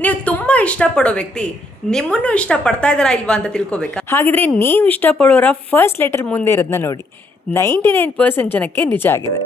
ನೀವು ತುಂಬ ಇಷ್ಟಪಡೋ ವ್ಯಕ್ತಿ ನಿಮ್ಮನ್ನು ಇಷ್ಟಪಡ್ತಾ ಇದ್ದಾರಾ ಇಲ್ವಾ ಅಂತ ತಿಳ್ಕೊಬೇಕಾ? ಹಾಗಿದ್ರೆ ನೀವು ಇಷ್ಟಪಡೋರ ಫಸ್ಟ್ ಲೆಟರ್ ಮುಂದೆ ಇರೋದನ್ನ ನೋಡಿ. 99% ಜನಕ್ಕೆ ನಿಜ ಆಗಿದೆ.